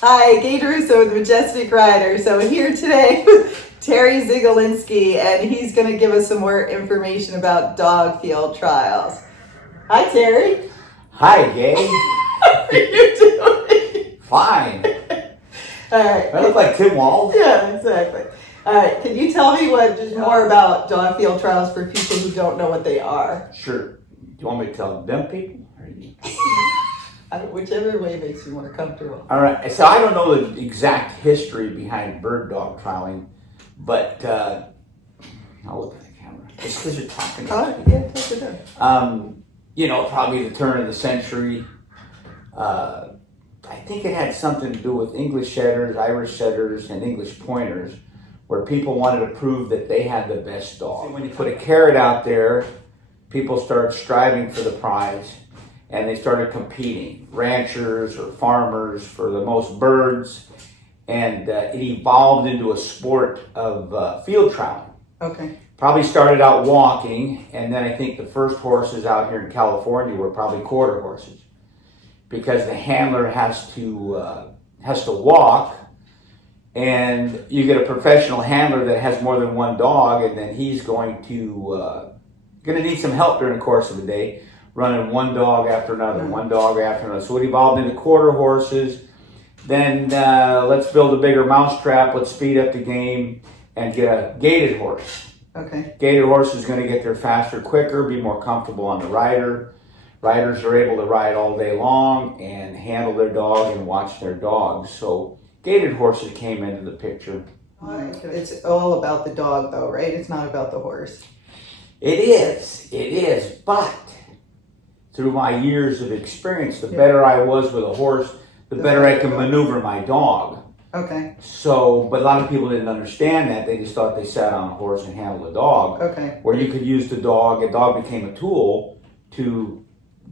Hi, Gaye DeRusso, the Majestic Rider. So here today with Terry Zygalinski, and he's going to give us some more information about dog field trials. Hi, Terry. Hi, Gaye. How are you doing? Fine. All right. I look like Tim Wall. Yeah, exactly. All right. Can you tell me more about dog field trials for people who don't know what they are? Sure. Do you want me to tell them people? Whichever way makes you more comfortable. All right. So I don't know the exact history behind bird dog trialing, but I'll look at the camera. Just because you're talking. Yeah, take it down. Probably the turn of the century. I think it had something to do with English setters, Irish setters, and English pointers, where people wanted to prove that they had the best dog. When you put a carrot out there, people started striving for the prize, and they started competing, ranchers or farmers for the most birds, and it evolved into a sport of field trialing. Okay. Probably started out walking, and then I think the first horses out here in California were probably quarter horses, because the handler has to walk, and you get a professional handler that has more than one dog, and then he's going to need some help during the course of the day, running one dog after another, one dog after another. So it evolved into quarter horses. Then let's build a bigger mousetrap. Let's speed up the game and get a gaited horse. Okay. Gaited horse is going to get there faster, quicker, be more comfortable on the rider. Riders are able to ride all day long and handle their dog and watch their dogs. So gaited horses came into the picture. It's all about the dog, though, right? It's not about the horse. It is, but through my years of experience, the better I was with a horse, the better I can maneuver my dog. Okay. So, but a lot of people didn't understand that. They just thought they sat on a horse and handled a dog. Okay. Where you could use the dog, a dog became a tool to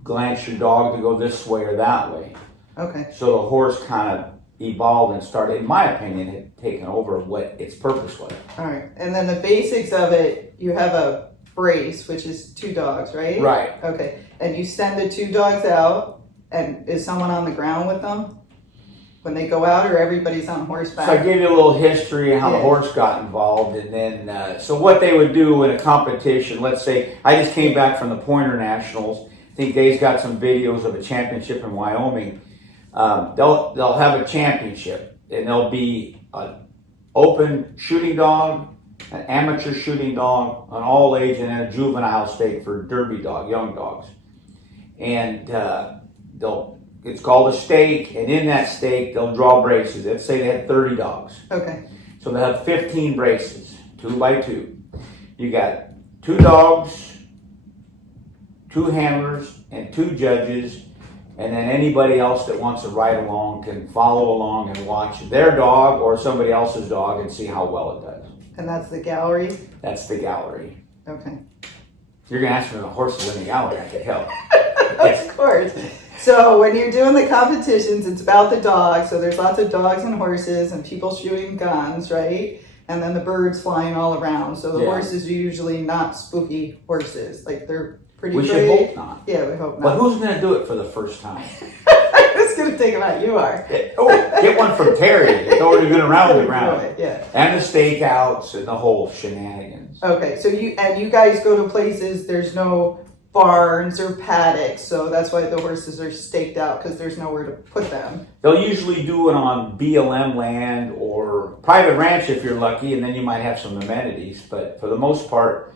glance your dog to go this way or that way. Okay. So the horse kind of evolved and started, in my opinion, had taken over what its purpose was. All right. And then the basics of it, you have a brace, which is two dogs, right? Right. Okay. And you send the two dogs out, and is someone on the ground with them when they go out, or everybody's on horseback? So I gave you a little history of how the horse got involved, and then so what they would do in a competition. Let's say I just came back from the Pointer Nationals. I think Gaye's got some videos of a championship in Wyoming. They'll have a championship, and there'll be an open shooting dog, an amateur shooting dog, an all age, and then a juvenile stake for derby dog, young dogs. And it's called a stake, and in that stake they'll draw braces. Let's say they had 30 dogs. Okay. So they'll have 15 braces, 2 by 2. You got 2 dogs, 2 handlers, and 2 judges, and then anybody else that wants to ride along can follow along and watch their dog or somebody else's dog and see how well it does. And that's the gallery? That's the gallery. Okay. You're going to ask for the horses in the gallery, I could help. Of course. So when you're doing the competitions, it's about the dogs. So there's lots of dogs and horses and people shooting guns, right? And then the birds flying all around. So the horses are usually not spooky horses. Like they're pretty We brave. should hope not. Yeah, we hope not. But who's going to do it for the first time? I was going to take them out. You are. Get one from Terry. It's already been around the ground. Yeah. And the stakeouts and the whole shenanigans. Okay, so you guys go to places, there's no barns or paddocks, so that's why the horses are staked out, because there's nowhere to put them. They'll usually do it on BLM land or private ranch if you're lucky, and then you might have some amenities. But for the most part,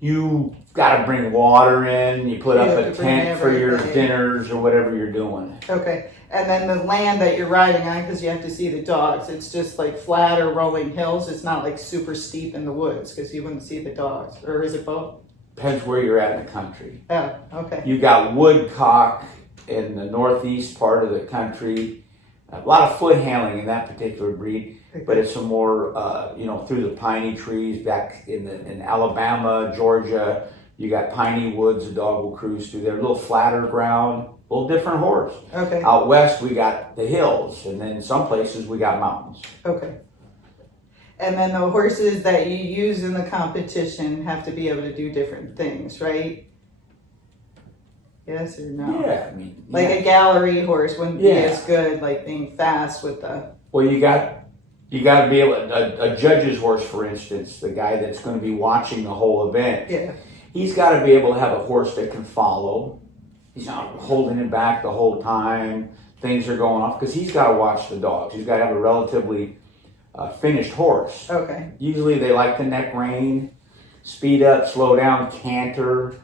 you got to bring water in, you put up a tent for your dinners or whatever you're doing. Okay, and then the land that you're riding on, because you have to see the dogs, it's just like flat or rolling hills. It's not like super steep in the woods, because you wouldn't see the dogs. Or is it both? Depends where you're at in the country. Oh, okay. You got woodcock in the northeast part of the country. A lot of foot handling in that particular breed, but it's a more, through the piney trees back in Alabama, Georgia. You got piney woods, a dog will cruise through there. A little flatter ground, a little different horse. Okay. Out west, we got the hills, and then some places we got mountains. Okay. And then the horses that you use in the competition have to be able to do different things, right? Yes or no? Yeah, I mean, Like yeah. a gallery horse wouldn't be Yeah. as good, like being fast with the. Well, you got to be able. A judge's horse, for instance, the guy that's going to be watching the whole event. Yeah. He's got to be able to have a horse that can follow. He's not holding it back the whole time. Things are going off because he's got to watch the dogs. He's got to have a relatively finished horse. Okay. Usually they like the neck rein, speed up, slow down, canter,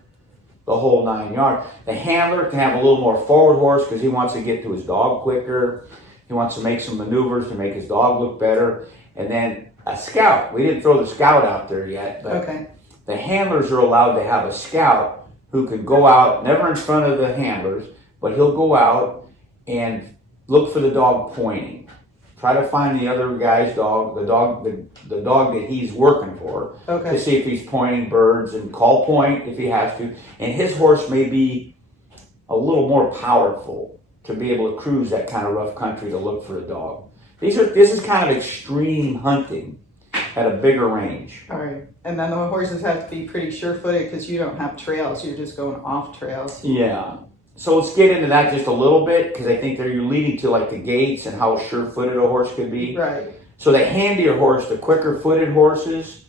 the whole 9 yards. The handler can have a little more forward horse because he wants to get to his dog quicker. He wants to make some maneuvers to make his dog look better. And then a scout. We didn't throw the scout out there yet, but Okay. the handlers are allowed to have a scout who can go out, never in front of the handlers, but he'll go out and look for the dog pointing. Try to find the other guy's dog, the dog that he's working for, Okay. to see if he's pointing birds and call point if he has to. And his horse may be a little more powerful to be able to cruise that kind of rough country to look for a dog. This is kind of extreme hunting at a bigger range. All right. And then the horses have to be pretty sure-footed because you don't have trails. You're just going off trails. Yeah. So let's get into that just a little bit because I think you're leading to like the gaits and how sure-footed a horse could be. Right. So the handier horse, the quicker-footed horses,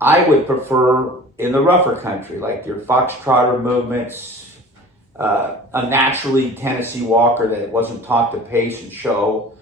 I would prefer in the rougher country, like your foxtrotter movements, a naturally Tennessee walker that wasn't taught to pace and show.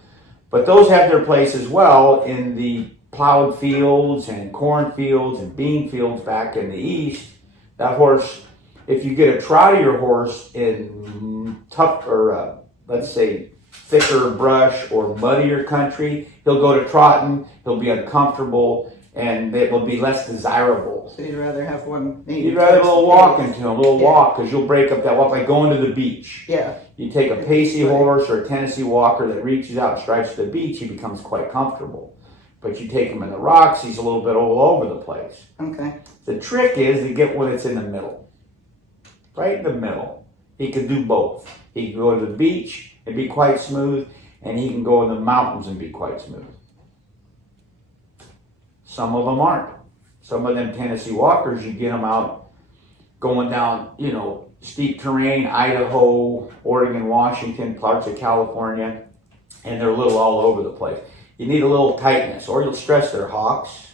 But those have their place as well in the plowed fields and cornfields and bean fields back in the east. That horse, if you get a trottier horse in tough or let's say thicker brush or muddier country, he'll go to trotting, he'll be uncomfortable, and it will be less desirable. So you'd rather have one maybe. You'd rather have a little walk into him, a little Yeah. walk, because you'll break up that walk, like going to the beach. Yeah. You take a pacey horse or a Tennessee walker that reaches out and strides to the beach, he becomes quite comfortable. But you take him in the rocks, he's a little bit all over the place. Okay. The trick is to get one that's in the middle. Right in the middle. He can do both. He can go to the beach and be quite smooth, and he can go in the mountains and be quite smooth. Some of them aren't. Some of them Tennessee walkers, you get them out going down, steep terrain, Idaho, Oregon, Washington, parts of California, and they're a little all over the place. You need a little tightness, or you'll stress their hocks,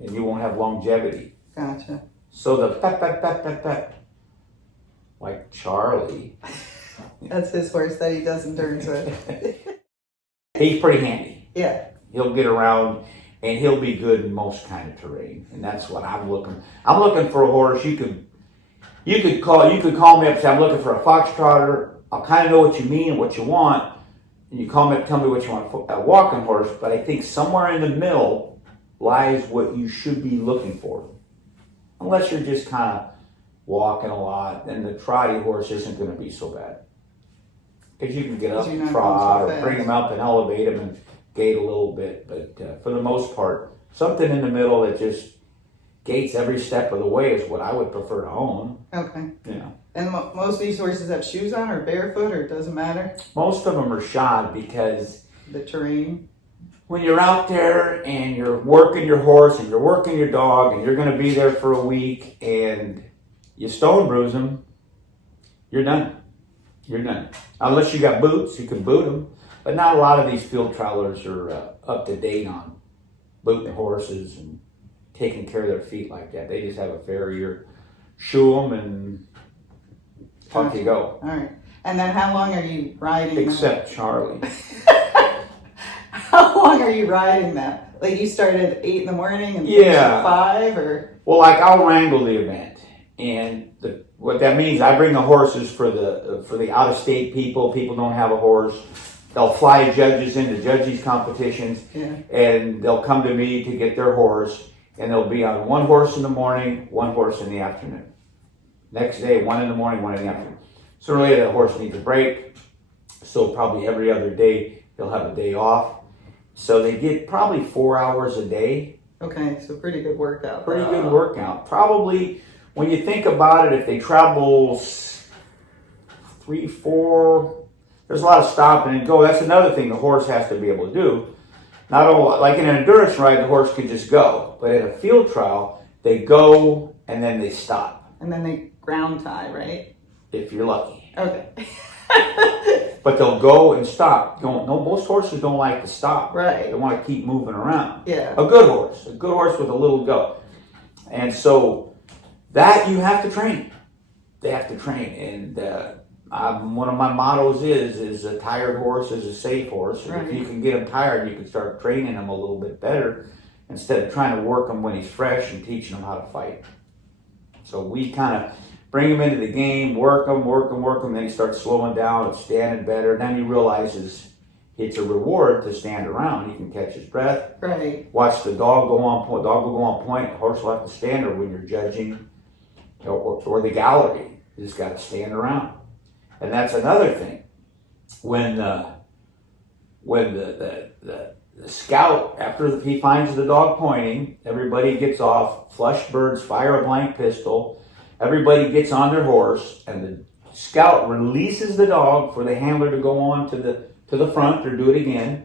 and you won't have longevity. Gotcha. So the pep, pep, pep, pep, pep, like Charlie. That's his horse that he does endurance with. He's pretty handy. Yeah. He'll get around, and he'll be good in most kind of terrain, and that's what I'm looking. I'm looking for a horse you could call me up and say I'm looking for a foxtrotter. I'll kind of know what you mean and what you want, and you call me up, tell me what you want a walking horse. But I think somewhere in the middle lies what you should be looking for, unless you're just kind of walking a lot, then the trotty horse isn't going to be so bad. Because you can get up and trot or bring him up and elevate him and gait a little bit. But for the most part, something in the middle that just gaits every step of the way is what I would prefer to own. Okay. Yeah. And most of these horses have shoes on or barefoot or it doesn't matter? Most of them are shod because The terrain? when you're out there and you're working your horse and you're working your dog and you're going to be there for a week and you stone bruise them, you're done. You're done. Unless you got boots, you can boot them. But not a lot of these field travelers are up to date on booting horses and taking care of their feet like that. They just have a farrier, shoe them, and off you go. All right. And then how long are you riding Except Charlie. How long are you riding that? Like you start at 8 in the morning and finish Yeah. at 5 or? Well, like I'll wrangle the event, and what that means, I bring the horses for the out-of-state people. People don't have a horse. They'll fly judges in to judge these competitions, and they'll come to me to get their horse, and they'll be on one horse in the morning, one horse in the afternoon. Next day, one in the morning, one in the afternoon. Sooner or later, the horse needs a break, so probably every other day they'll have a day off. So they get probably 4 hours a day. Okay, so pretty good workout. Pretty good workout. Probably, when you think about it, if they travel 3, 4, there's a lot of stopping and go. That's another thing the horse has to be able to do. Not only, like in an endurance ride, the horse can just go. But in a field trial, they go and then they stop. And then they ground tie, right? if you're lucky. Okay. But they'll go and stop. Most horses don't like to stop. Right. They want to keep moving around. Yeah. A good horse with a little go. And so that you have to train. They have to train. And one of my mottos is a tired horse is a safe horse. And Right. if you can get him tired, you can start training him a little bit better instead of trying to work him when he's fresh and teaching him how to fight. So we kind of bring him into the game, work him, then he starts slowing down and standing better. Then he realizes it's a reward to stand around. He can catch his breath. Right. Watch the dog go on point. Dog will go on point. The horse will have to stand there when you're judging, or the gallery. You just got to stand around. And that's another thing. When the scout, after he finds the dog pointing, everybody gets off. Flush birds fire a blank pistol. Everybody gets on their horse, and the scout releases the dog for the handler to go on to the front or do it again.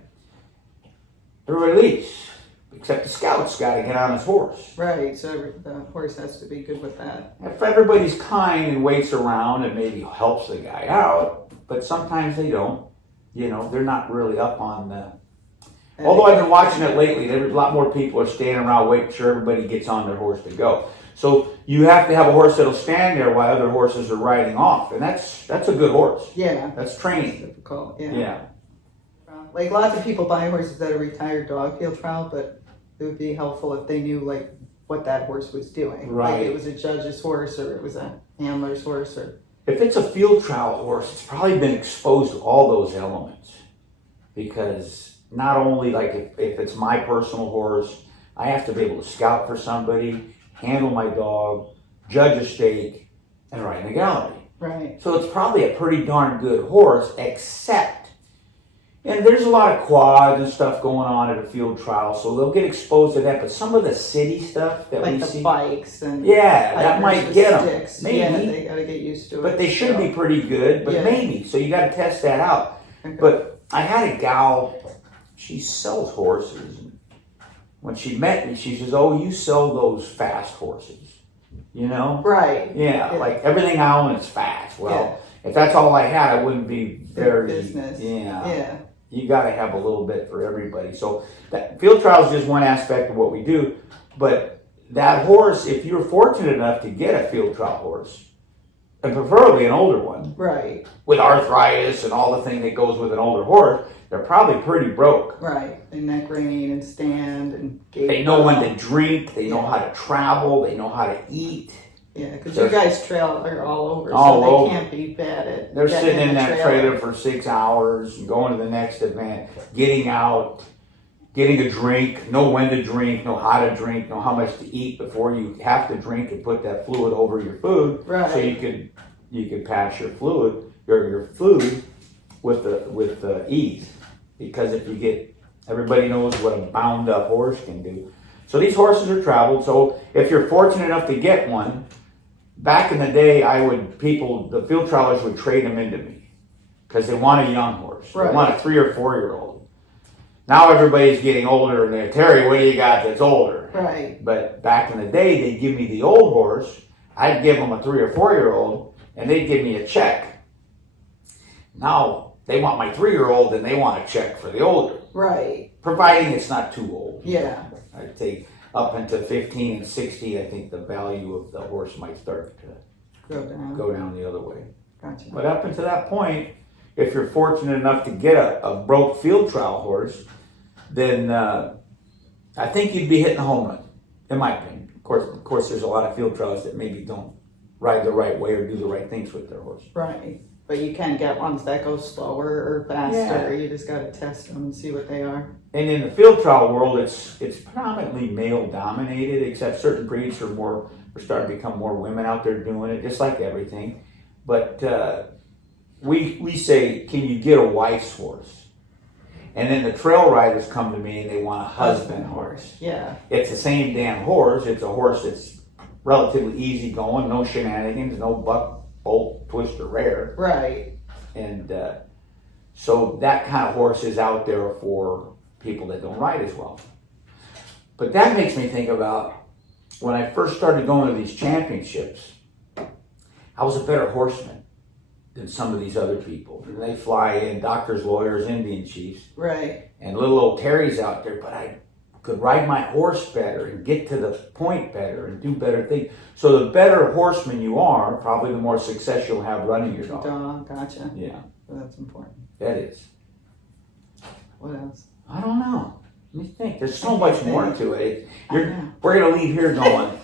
The release, except the scout's got to get on his horse. Right. So the horse has to be good with that. If everybody's kind and waits around and maybe helps the guy out, but sometimes they don't. They're not really up on the. Although I've been watching it lately, there's a lot more people are standing around waiting sure everybody gets on their horse to go. So you have to have a horse that'll stand there while other horses are riding off, and that's a good horse. Yeah. That's training. That's difficult. Yeah. Yeah. Like lots of people buy horses that are retired dog field trial, but it would be helpful if they knew like what that horse was doing. Right. Like it was a judge's horse or it was a handler's horse or. If it's a field trial horse, it's probably been exposed to all those elements, because not only like if it's my personal horse, I have to be able to scout for somebody, handle my dog, judge a stake, and ride in the gallery. Right. So it's probably a pretty darn good horse, except, and there's a lot of quads and stuff going on at a field trial, so they'll get exposed to that. But some of the city stuff that like we the see, bikes and that might get them. sticks. Maybe. Yeah, they got to get used to it. But they should be pretty good, but maybe. So you got to test that out. Okay. But I had a gal, she sells horses. And when she met me, she says, "Oh, you sell those fast horses, Right. Yeah, like everything I own is fast." Well, if that's all I had, I wouldn't be very business. Yeah. You got to have a little bit for everybody. So that field trial is just one aspect of what we do. But that horse, if you're fortunate enough to get a field trial horse, and preferably an older one, Right. with arthritis and all the thing that goes with an older horse, they're probably pretty broke. Right. They neck rein and stand and gait. They know when to drink. They know how to travel. They know how to eat. Yeah, because you guys trail are all over, All so they over. can't be bad at. They're getting sitting in the that trailer for 6 hours and going to the next event, getting out, getting a drink, know when to drink, know how to drink, know how much to eat before you have to drink, and put that fluid over your food, Right. so you could pass your your food with the ease. Because if you get, everybody knows what a bound up horse can do. So these horses are traveled. So if you're fortunate enough to get one, back in the day, the field trialers would trade them into me because they want a young horse. Right. They want a 3 or 4 year old. Now everybody's getting older, and they're, "Terry, what do you got that's older?" Right. But back in the day, they'd give me the old horse. I'd give them a 3 or 4 year old, and they'd give me a check. Now they want my 3 year old, and they want a check for the older, Right. providing it's not too old. Yeah. I'd say up into 15 and 16, I think the value of the horse might start to go down the other way. Gotcha. But up until that point, if you're fortunate enough to get a broke field trial horse, then I think you'd be hitting a home run, in my opinion. Of course, there's a lot of field trials that maybe don't ride the right way or do the right things with their horse. Right. But you can get ones that go slower or faster. Yeah. You just got to test them and see what they are. And in the field trial world, it's predominantly male dominated, except certain breeds are starting to become more women out there doing it, just like everything. But we say, "Can you get a wife's horse?" And then the trail riders come to me and they want a husband horse. Yeah. It's the same damn horse. It's a horse that's relatively easy going, no shenanigans, no buck, bolt, twist, or rear. Right. And so that kind of horse is out there for people that don't ride as well. But that makes me think about when I first started going to these championships, I was a better horseman than some of these other people. And they fly in doctors, lawyers, Indian chiefs. Right. And little old Terry's out there, but I could ride my horse better and get to the point better and do better things. So the better horseman you are, probably the more success you'll have running your dog. Gotcha. Yeah. Well, that's important. That is. What else? I don't know. Let me think. There's so much more to it. know. We're going to leave here going,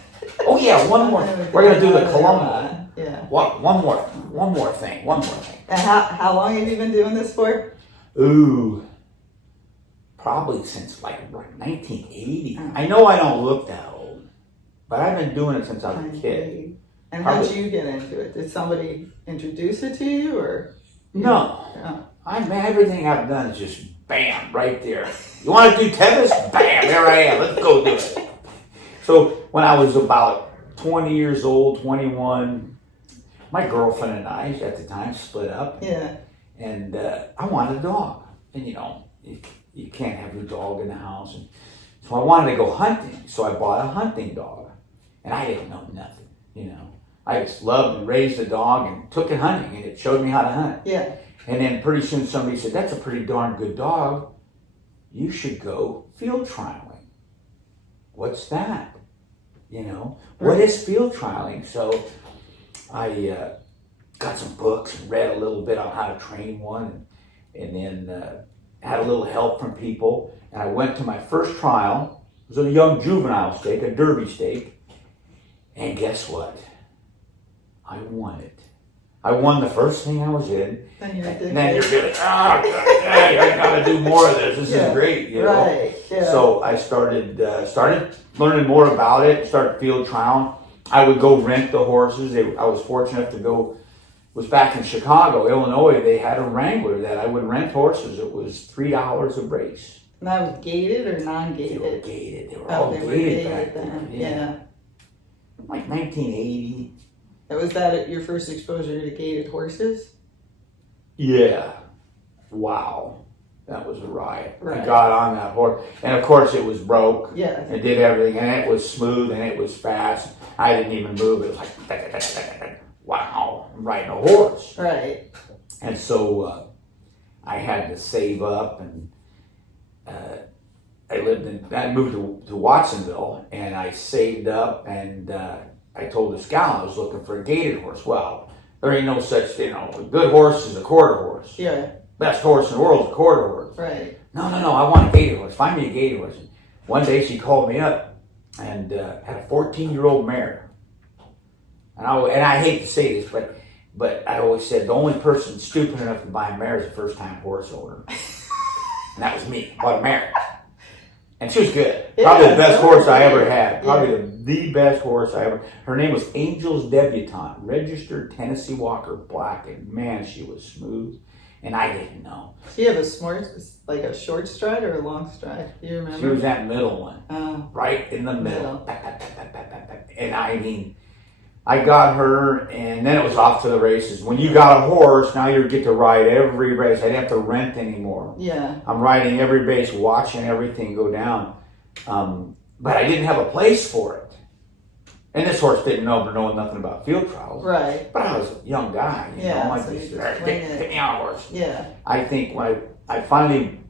oh yeah, one more. We're going to do the Colombo. Yeah. One more thing. And how long have you been doing this for? Ooh. Probably since like 1980. I know I don't look that old, but I've been doing it since I was a kid. And how did you get into it? Did somebody introduce it to you, or? No. Everything I've done is just bam, right there. You want to do tennis? Bam, there I am. Let's go do it. So when I was about 20 years old, 21, my girlfriend and I at the time split up. Yeah. And I wanted a dog. And you can't have your dog in the house. And so I wanted to go hunting. So I bought a hunting dog. And I didn't know nothing, I just loved and raised a dog and took it hunting, and it showed me how to hunt. Yeah. And then pretty soon somebody said, that's a pretty darn good dog. You should go field trialing. What's that? What is field trialing? So I got some books and read a little bit on how to train one, and then had a little help from people. And I went to my first trial. It was a young juvenile stake, a derby stake. And guess what? I won it. I won the first thing I was in. And then you're feeling, I gotta do more of this. This is great, Right. Yeah. So I started learning more about it. Started field trialing. I would go rent the horses. I was fortunate enough to go. Was back in Chicago, Illinois. They had a wrangler that I would rent horses. It was $3 a brace. And that was gated or non-gated? They were gated. They were all gated back then. Yeah. Like 1980. Was that your first exposure to gated horses? Yeah. Wow. That was a riot. Right. I got on that horse. And of course it was broke. Yeah. It did everything. And it was smooth and it was fast. I didn't even move. It was like, wow, I'm riding a horse. Right. And so I had to save up, and I moved to Watsonville, and I saved up, and I told this gal I was looking for a gated horse. Well, there ain't no such, a good horse is a quarter horse. Yeah. Best horse in the world is a quarter horse. Right. No, I want a gated horse. Find me a gated horse. And one day she called me up and had a 14-year-old mare. And I hate to say this, but I always said the only person stupid enough to buy a mare is a first-time horse owner. And that was me. Bought a mare. And she was good. Probably the best horse I ever had. Probably the best horse I ever. Her name was Angel's Debutante, registered Tennessee Walker Black, and man, she was smooth. And I didn't know. She have a short stride or a long stride? Do you remember? She was that middle one, right in the middle. And I mean, I got her, and then it was off to the races. When you got a horse, now you get to ride every race. I didn't have to rent anymore. Yeah. I'm riding every race, watching everything go down. But I didn't have a place for it. And this horse didn't know nothing about field trials. Right. But I was a young guy. So you just get me on a horse. Yeah. I think when I finally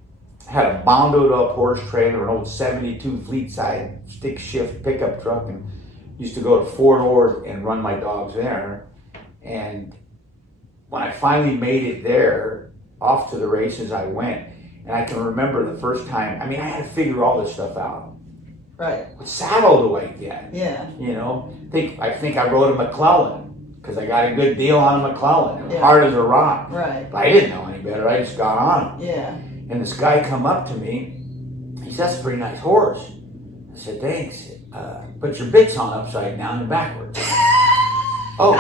had a bounded up horse trailer, an old 72 fleet side stick shift pickup truck, and used to go to Fort Ord and run my dogs there. And when I finally made it there, off to the races I went. And I can remember the first time, I had to figure all this stuff out. Right. What saddle do I get? Yeah. I think I rode a McClellan because I got a good deal on a McClellan. It was hard as a rock. Right. But I didn't know any better. I just got on. Yeah. And this guy come up to me. He said, "That's a pretty nice horse." I said, "Thanks. Put your bits on upside down and backwards." Oh,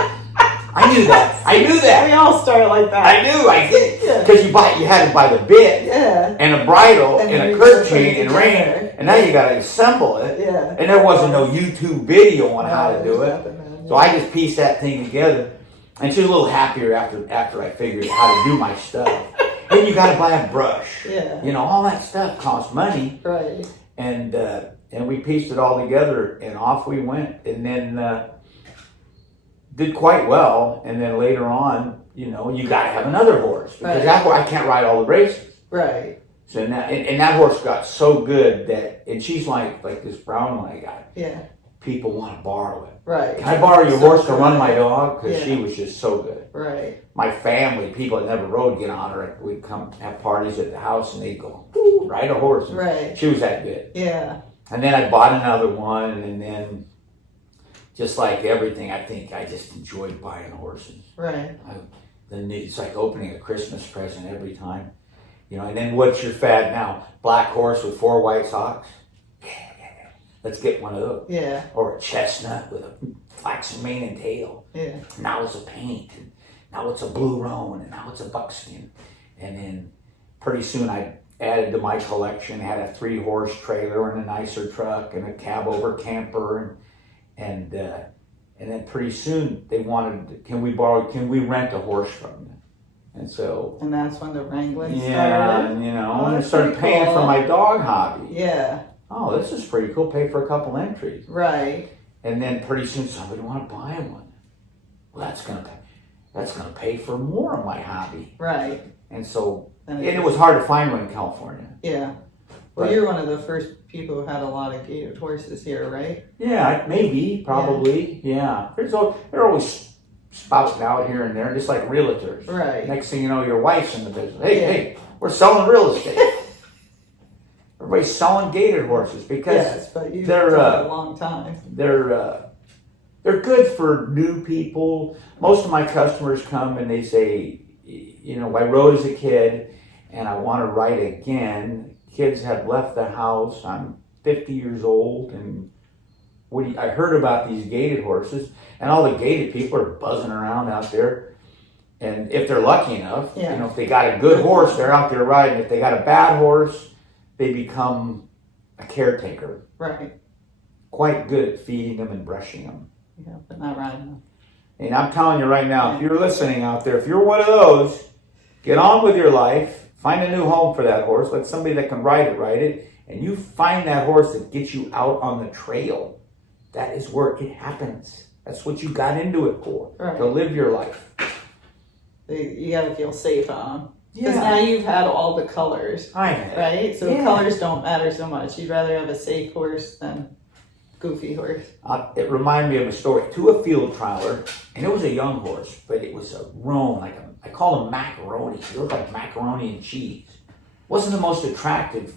I knew that. We all start like that. I knew. I did. Because you had to buy the bit. Yeah. And a bridle and a curb chain and rein. together. And now you got to assemble it. Yeah. And there wasn't no YouTube video on how to do it. Nothing, So I just pieced that thing together. And she was a little happier after I figured out how to do my stuff. Then you got to buy a brush. Yeah. All that stuff costs money. Right. And we pieced it all together, and off we went. And then did quite well. And then later on, you know, you got to have another horse because Right. that horse, I can't ride all the races. Right. So now, and that horse got so good that, and she's like this brown one I got. Yeah. People want to borrow it. Right. Can I borrow your So horse to run good. my dog? Because Yeah. she was just so good. Right. My family, people that never rode, get on her. We'd come have parties at the house and they'd go, "Ooh, ride a horse." And Right. she was that good. Yeah. And then I bought another one, and then just like everything, I think I just enjoyed buying horses. Right. It's like opening a Christmas present every time. You know, and then what's your fad now? Black horse with 4 white socks? Yeah. Let's get one of those. Yeah. Or a chestnut with a flaxen mane and tail. Yeah. Now it's a paint, and now it's a blue roan, and now it's a buckskin. And then pretty soon I added to my collection, had a 3-horse trailer and a nicer truck and a cab over camper, and then pretty soon they wanted, can we rent a horse from you? And so, And that's when the wrangling yeah, started. and, you know, Oh, and I that's started pretty paying cool. for my dog hobby. Yeah. Oh, this is pretty cool. Pay for a couple entries. Right. And then pretty soon somebody want to buy one. Well, that's gonna pay for more of my hobby. Right. And so, And and it was hard to find one in California. Yeah. Well, But- you're one of the first people who had a lot of gated horses here, right? Yeah, maybe, probably, yeah. They're always spouting out here and there, just like realtors. Right. Next thing you know, your wife's in the business. Hey, Yeah. hey, we're selling real estate. Everybody's selling gated horses because Yes, but you've they're, done it a long time. they're good for new people. Most of my customers come and they say, you know, I rode as a kid and I want to ride again. Kids have left the house. I'm 50 years old, and I heard about these gated horses, and all the gated people are buzzing around out there. And if they're lucky enough, Yeah. you know, if they got a good horse, they're out there riding. If they got a bad horse, they become a caretaker. Right. Quite good at feeding them and brushing them. Yeah, but not riding them. And I'm telling you right now, if you're listening out there, if you're one of those, get on with your life. Find a new home for that horse. Let somebody that can ride it, and you find that horse that gets you out on the trail. That is where it happens. That's what you got into it for, Right. to live your life. You got to feel safe on them. Because Yeah. now you've had all the colors, I have. right? So Yeah. colors don't matter so much. You'd rather have a safe horse than goofy horse. It reminded me of a story to a field trialer, and it was a young horse, but it was a roan, I call him macaroni. He looked like macaroni and cheese. Wasn't the most attractive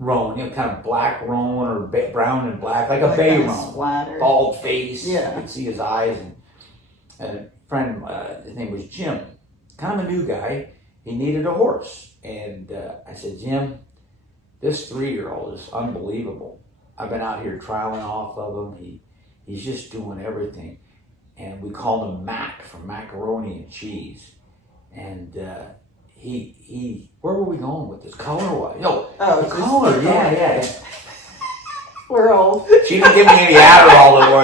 roan, you know, kind of black roan or brown and black, like a Like bay kinda roan. splattered. Bald face. Yeah. You could see his eyes. And a friend, his name was Jim, kind of a new guy. He needed a horse. And I said, Jim, this 3-year-old is unbelievable. I've been out here trialing off of him. He's just doing everything. And we called him Mac from macaroni and cheese. And where were we going with this? Color-wise? No, Oh, the just color, the yeah. color. We're old. She didn't give me any Adderall or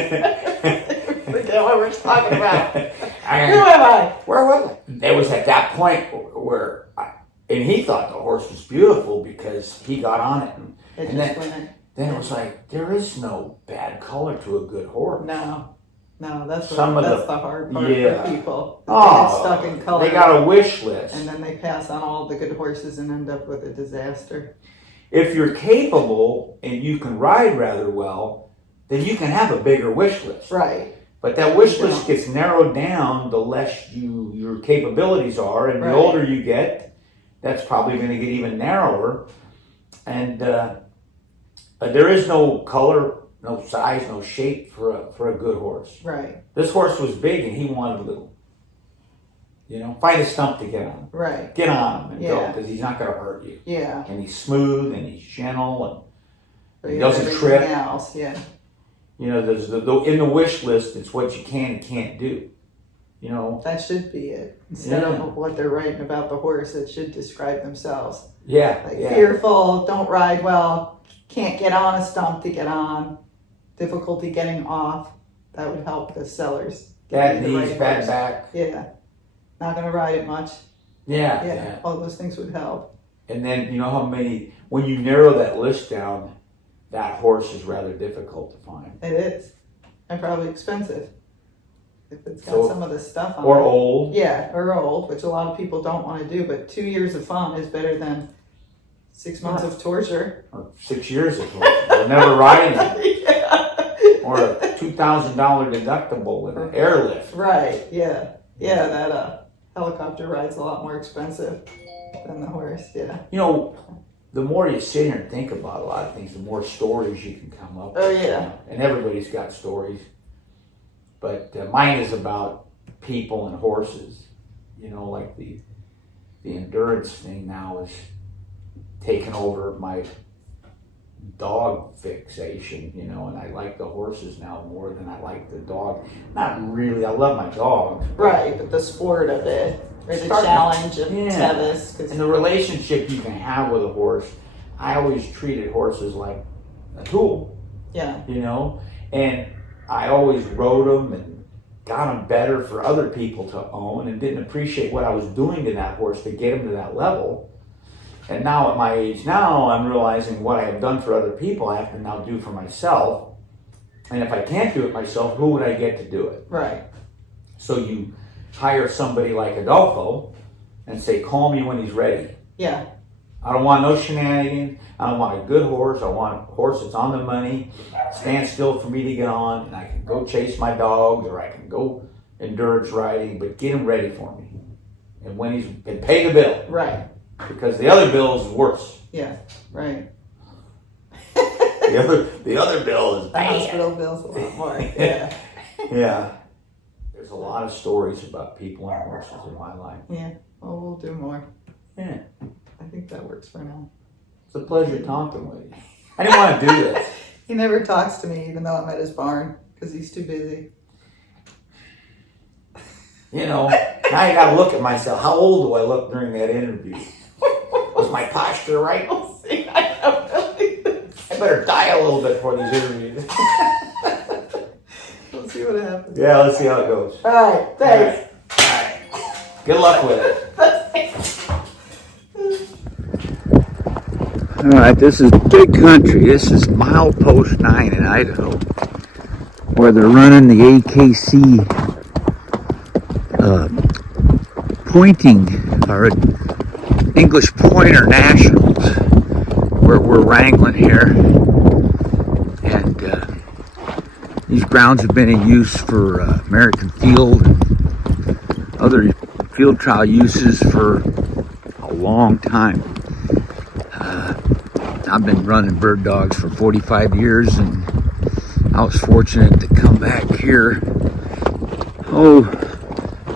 anything. Forget what we're talking about. Who And am I? where was it? It was at that point where, and he thought the horse was beautiful because he got on it. It And just went. then it was like, there is no bad color to a good horse. No, that's Some of the hard part yeah. for people. They Oh, get stuck in color. they got a wish list. And then they pass on all the good horses and end up with a disaster. If you're capable and you can ride rather well, then you can have a bigger wish list. Right. But that wish list gets narrowed down the less your capabilities are, and the Right. older you get, that's probably going to get even narrower. And there is no color, no size, no shape for a good horse. Right. This horse was big and he wanted little. You know, find a stump to get on. Right. Get on him and go, Yeah. because he's not going to hurt you. Yeah. And he's smooth and he's gentle So He you have doesn't everything trip. Else. Yeah. and you know, there's in the wish list, it's what you can and can't do. You know, That should be it. Instead Yeah. of what they're writing about the horse, it should describe themselves. yeah, Like yeah. fearful, don't ride well, can't get on a stump to get on, difficulty getting off. That would help the sellers. Bad get the knees, right bad horse. back. Yeah. Not going to ride it much. Yeah, Yeah. yeah. All those things would help. And then, you know how many, when you narrow that list down, that horse is rather difficult to find. It is. And probably expensive. if it's got some of the stuff on or it. old. Yeah, or old, which a lot of people don't want to do, but 2 years of fun is better than 6 months of torture. Or 6 years of torture. Or never riding it. Yeah. Or a $2,000 deductible and an airlift. Right, yeah. Yeah, that helicopter ride's a lot more expensive than the horse, yeah. You know, the more you sit here and think about a lot of things, the more stories you can come up with. Oh, yeah. And everybody's got stories. But mine is about people and horses. You know, like the endurance thing now is taking over my dog fixation, you know, and I like the horses now more than I like the dog. Not really, I love my dogs. Right, but the sport of it, or the Start- challenge of Yeah. tennis. And the relationship you can have with a horse, I always treated horses like a tool, Yeah, you know, and I always rode them and got them better for other people to own and didn't appreciate what I was doing to that horse to get him to that level. And now at my age now, I'm realizing what I have done for other people, I have to now do for myself. And if I can't do it myself, who would I get to do it? right. So you hire somebody like Adolfo and say, call me when he's ready. Yeah, I don't want no shenanigans. I don't want a good horse. I want a horse that's on the money, stand still for me to get on, and I can go chase my dogs or I can go endurance riding, but get him ready for me. And when and pay the bill. right. Because the other bill is worse. Yeah, right. The other bill is The bad. hospital bills a lot more. Yeah, Yeah. There's a lot of stories about people and horses in my life. yeah. Well, we'll do more. Yeah. I think that works for now. It's a pleasure talking with you. I didn't want to do this. He never talks to me, even though I'm at his barn, because he's too busy. You know, now I got to look at myself. How old do I look during that interview? Was my posture right? We'll see. I don't know. I better die a little bit for these interviews. We'll see what happens. Yeah, let's see how it goes. All right, thanks. All right. Good luck with it. All right, this is big country. This is milepost 9 in Idaho, where they're running the AKC pointing, or English Pointer Nationals, where we're wrangling here. And these grounds have been in use for American field and other field trial uses for a long time. I've been running bird dogs for 45 years, and I was fortunate to come back here,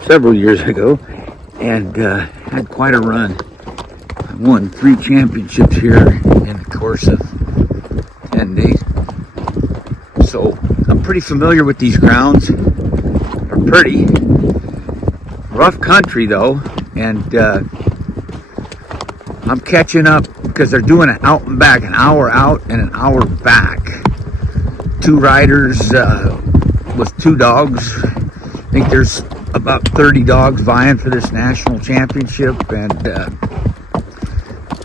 several years ago, and had quite a run. I won 3 championships here in the course of 10 days. So I'm pretty familiar with these grounds. They're pretty. Rough country though, and I'm catching up because they're doing it out and back, an hour out and an hour back. 2 riders with 2 dogs. I think there's about 30 dogs vying for this national championship, and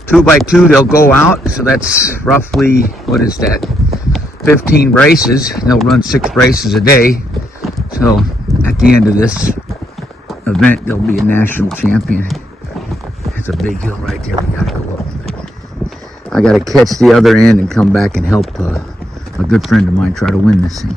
2 by 2 they'll go out, so that's roughly, 15 races. They'll run 6 races a day, so at the end of this event there'll be a national champion. It's a big hill right there, we gotta go up. I gotta catch the other end and come back and help a good friend of mine try to win this thing.